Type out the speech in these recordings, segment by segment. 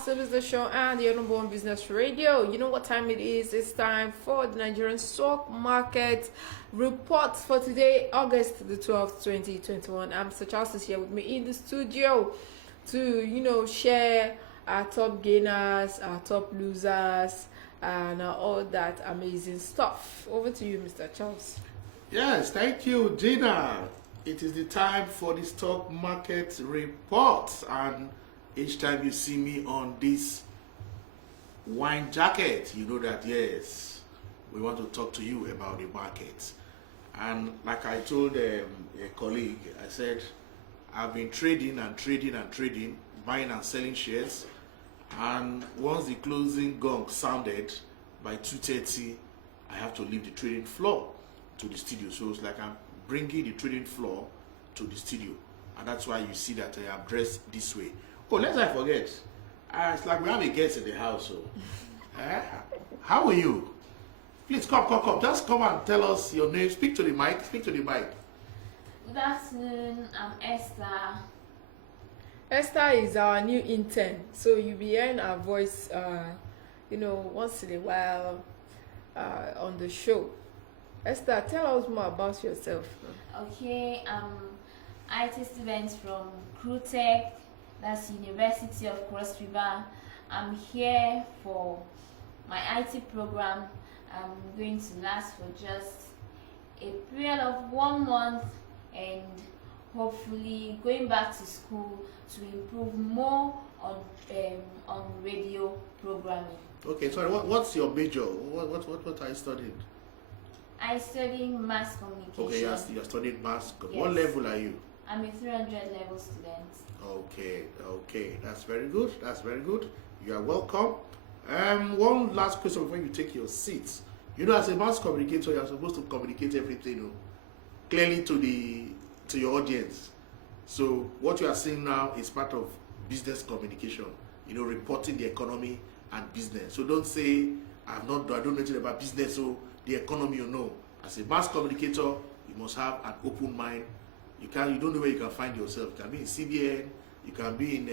Master Business Show and your number one business radio. You know what time it is? It's time for the Nigerian stock market report for today, August the 12th, 2021. I'm Mr. Charles is here with me in the studio to, share our top gainers, our top losers, and all that amazing stuff. Over to you, Mr. Charles. Yes, thank you, Gina. It is the time for the stock market report, and each time you see me on this wine jacket, you know that yes, we want to talk to you about the market. And like I told a colleague, I said I've been trading, buying and selling shares, and once the closing gong sounded by 2:30, I have to leave the trading floor to the studio. So it's like I'm bringing the trading floor to the studio, and that's why you see that I am dressed this way. Oh, lest I forget, it's like we have a guest in the house. So, how are you? Please come. Just come and tell us your name. Speak to the mic. Good afternoon, I'm Esther. Esther is our new intern, so you'll be hearing our voice, once in a while on the show. Esther, tell us more about yourself. Okay, I'm IT student from CRUTEC, that's University of Cross River. I'm here for my IT program. I'm going to last for just a period of 1 month, and hopefully going back to school to improve more on radio programming. Okay, sorry. What's your major? What are you studying? I study mass communication. Okay, you're studying mass. Yes. What level are you? I'm a 300 level student. Okay, that's very good. You are welcome. One last question before you take your seats. As a mass communicator, you're supposed to communicate everything clearly to your audience. So what you are seeing now is part of business communication. Reporting the economy and business. So don't say I don't know anything about business. So the economy, as a mass communicator, you must have an open mind. You don't know where you can find yourself. You can be in CBN, you can be in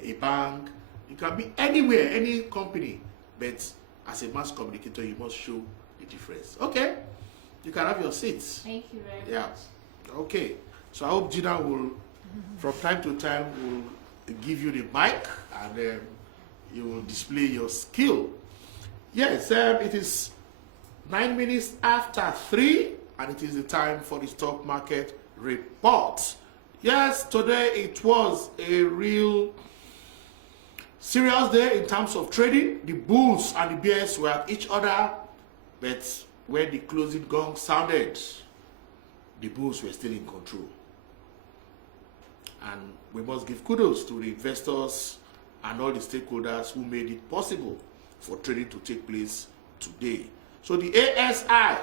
a bank, you can be anywhere, any company. But as a mass communicator, you must show the difference. Okay, you can have your seats. Thank you very much. Okay, so I hope Gina will, from time to time, will give you the mic, and you will display your skill. Yes, it is 9 minutes after 3, and it is the time for the stock market report. Yes, today it was a real serious day in terms of trading. The bulls and the bears were at each other, but when the closing gong sounded, the bulls were still in control. And we must give kudos to the investors and all the stakeholders who made it possible for trading to take place today. So the ASI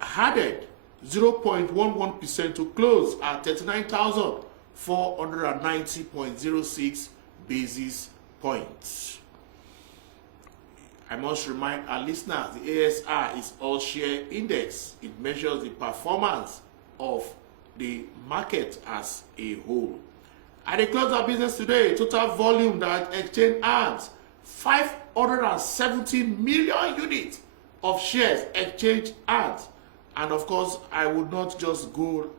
added 0.11% to close at 39,490.06 basis points. I must remind our listeners, the ASI is all share index. It measures the performance of the market as a whole. At the close of business today, total volume that exchanged hands, 570 million units of shares exchanged hands. And of course, I would not just go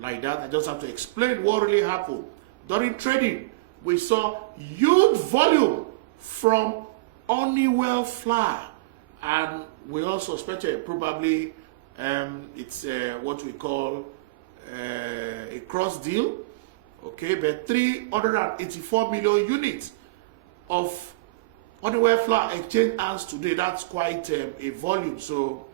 like that. I just have to explain what really happened. During trading, we saw huge volume from Honeywell flour, and we also suspected probably it's what we call a cross deal. Okay, but 384 million units of Honeywell flour exchange hands today. That's quite a volume. So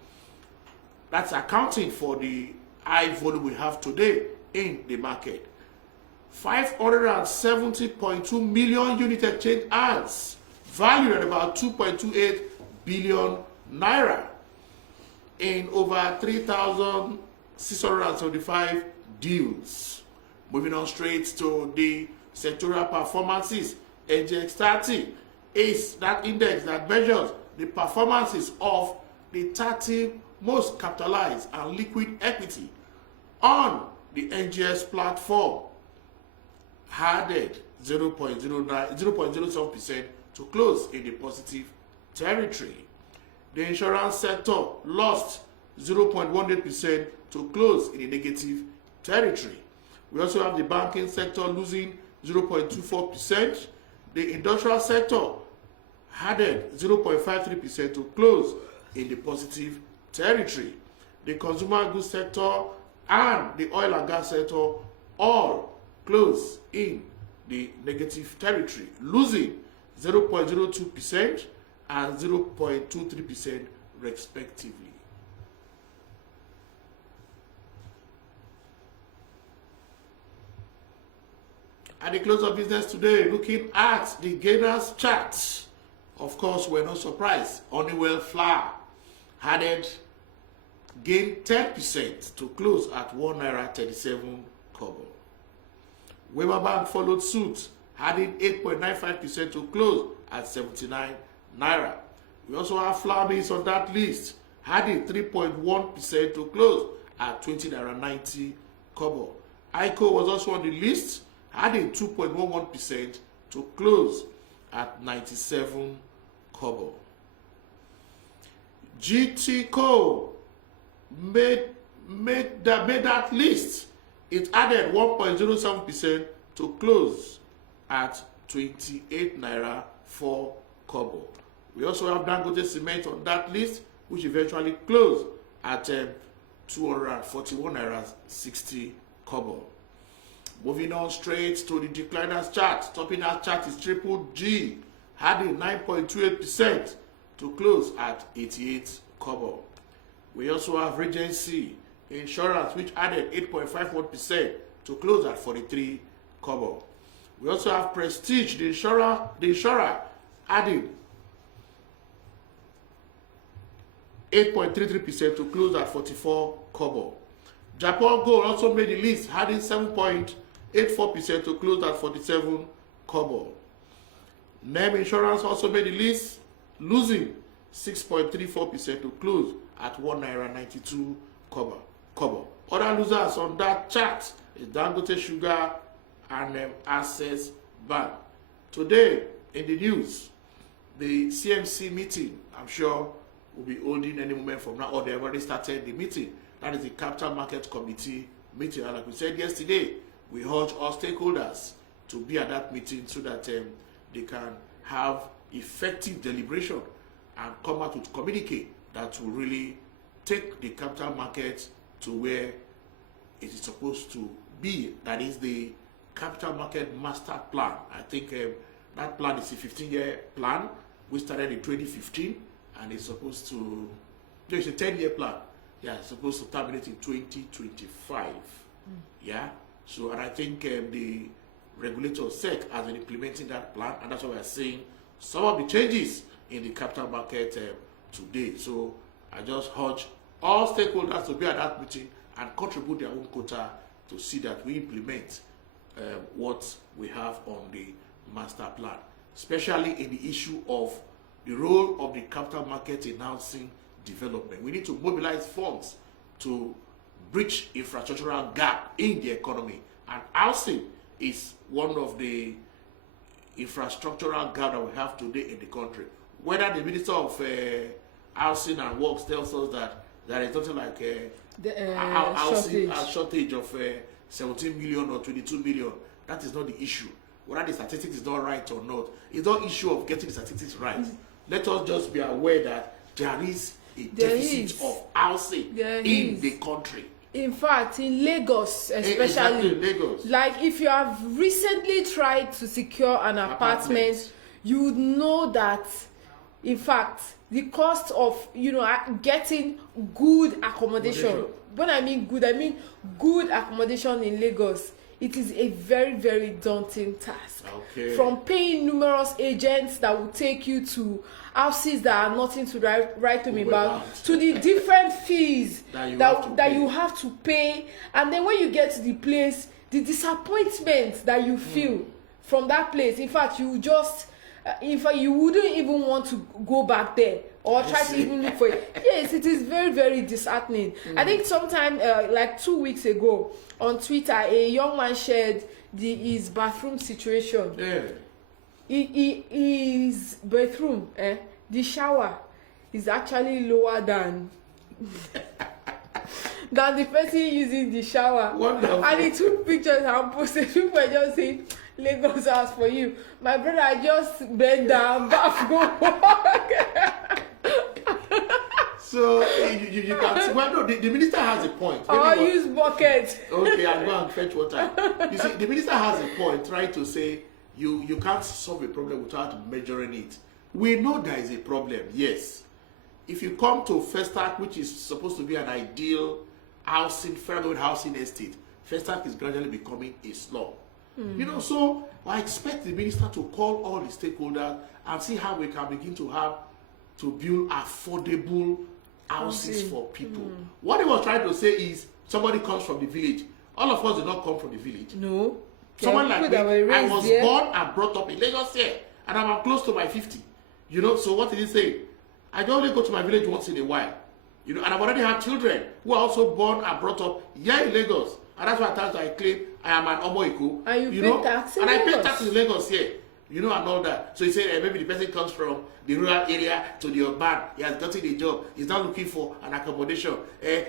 that's accounting for the high volume we have today in the market. 570.2 million units exchange hands, valued at about 2.28 billion naira, in over 3,675 deals. Moving on straight to the sectoral performances, NGX30 is that index that measures the performances of the 30 most capitalized and liquid equity on the NGX platform. Added 0.07% to close in the positive territory. The insurance sector lost 0.18% to close in the negative territory. We also have the banking sector losing 0.24%. The industrial sector added 0.53% to close in the positive territory. The consumer goods sector and the oil and gas sector all close in the negative territory, losing 0.02% and 0.23% respectively. At the close of business today, looking at the gainers chart, of course, we're not surprised. Honeywell flour added gained 10% to close at £1.37. Weber Bank followed suit, adding 8.95% to close at 79 naira. We also have flour mills on that list, adding 3.1% to close at 20 naira 90 kobo. ICO was also on the list, adding 2.11% to close at 97 kobo. GT Co made that list. It added 1.07% to close at 28 naira 4 kobo. We also have Dangote Cement on that list, which eventually closed at 241 naira 60 kobo. Moving on straight to the decliners chart. Topping that chart is Triple G, adding 9.28% to close at 88 kobo. We also have Regency Insurance, which added 8.51% to close at 43 kobo. We also have Prestige, the insurer adding 8.33% to close at 44 kobo. Japan Gold also made the list, adding 7.84% to close at 47 kobo. NEM Insurance also made the list, losing 6.34% to close at 1 naira 92 kobo. Other losers on that chart is Dangote Sugar and Access Bank. Today in the news, the CMC meeting, I'm sure, will be holding any moment from now, or they have already started the meeting. That is the Capital Market Committee meeting. And like we said yesterday, we urge all stakeholders to be at that meeting so that they can have effective deliberation and come out with communique that will really take the capital market to where it is supposed to be. That is the Capital Market Master Plan. I think that plan is a 15-year plan. We started in 2015, and it's supposed to, it's a 10-year plan. Yeah, it's supposed to terminate in 2025. Yeah, so, and I think the regulator SEC has been implementing that plan, and that's why we are seeing some of the changes in the capital market today. So I just urge all stakeholders to be at that meeting and contribute their own quota to see that we implement what we have on the master plan, especially in the issue of the role of the capital market in housing development. We need to mobilize funds to bridge infrastructural gap in the economy, and housing is one of the infrastructural gap that we have today in the country. Whether the Minister of Housing and Works tells us that there is nothing like a shortage of 17 million or 22 million, that is not the issue. Whether the statistics is not right or not, it's not issue of getting the statistics right. Let us just be aware that there is a deficit of housing in the country. In fact, in Lagos especially, Lagos. Like if you have recently tried to secure an apartment, you would know that, in fact, the cost of getting good accommodation. When I mean good accommodation in Lagos, it is a very, very daunting task. Okay. From paying numerous agents that will take you to houses that are nothing to write home about, to the different fees that you have to pay, and then when you get to the place, the disappointment that you feel from that place. In fact, you wouldn't even want to go back there or try to even look for it. Yes, it is very, very disheartening. I think sometime like 2 weeks ago on Twitter, a young man shared his bathroom situation. Yeah. His bathroom, the shower is actually lower than than the person using the shower. Wonderful. And he took pictures and posted. People were just saying, Lagos house for you. My brother just bent down, bath go walk. So you can see. Well, no, the minister has a point. Or use bucket. Okay, I'll go and fetch water. You see, the minister has a point, trying to say you can't solve a problem without measuring it. We know there is a problem, yes. If you come to Festac, which is supposed to be an ideal housing, federal housing estate, Festac is gradually becoming a slum. You know, so I expect the minister to call all the stakeholders and see how we can begin to build affordable houses for people. What he was trying to say is somebody comes from the village. All of us did not come from the village. No. Someone like me, I was born and brought up in Lagos here, and I'm close to my 50. You know, so what did he say? I only go to my village once in a while. You know, and I've already had children who are also born and brought up here in Lagos. And that's why at times I claim I am an Omoiko. And you know, pay tax in and Lagos. I pay tax in Lagos here. You know, and all that. So he said maybe the person comes from the rural area to the urban. He has gotten a job. He's now looking for an accommodation.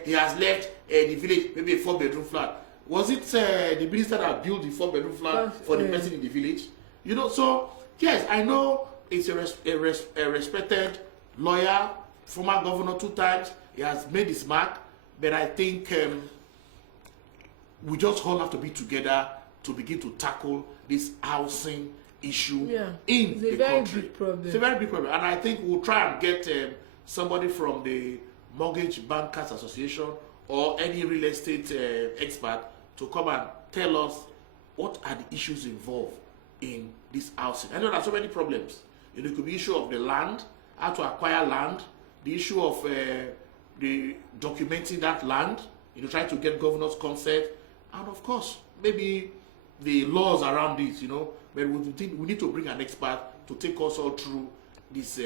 He has left the village, maybe a 4-bedroom flat. Was it the minister that built the 4-bedroom flat for the person in the village? You know, so yes, I know it's a respected lawyer, former governor 2 times. He has made his mark, but I think we just all have to be together to begin to tackle this housing issue in the country. Big problem. It's a very big problem, and I think we'll try and get somebody from the Mortgage Bankers Association or any real estate expert to come and tell us what are the issues involved in this housing. I know there are so many problems. You know, it could be issue of the land, how to acquire land, the issue of the documenting that land, you know, trying to get governor's consent, and of course, maybe the laws around it, you know. But we think we need to bring an expert to take us all through this.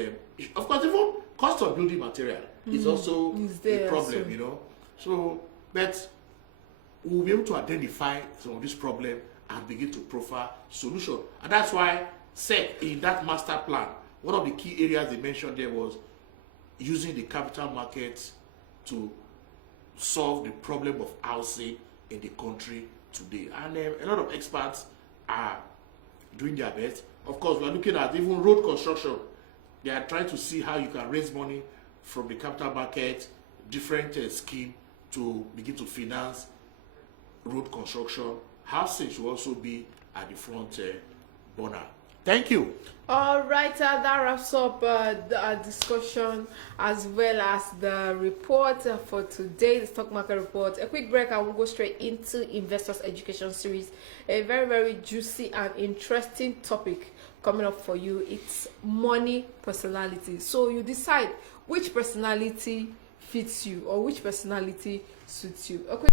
Of course, even cost of building material is also a problem, you know. So, but we'll be able to identify some of this problem and begin to profile solution. And that's why SEC in that master plan, one of the key areas they mentioned there was using the capital markets to solve the problem of housing in the country today. And a lot of experts are doing their best. Of course, we are looking at even road construction. They are trying to see how you can raise money from the capital market, different scheme to begin to finance road construction. Housing should also be at the front burner. Thank you. All right, that wraps up the discussion as well as the report for today, the stock market report. A quick break and we'll go straight into Investors Education Series. A very, very juicy and interesting topic coming up for you. It's money personality. So you decide which personality fits you or which personality suits you. A quick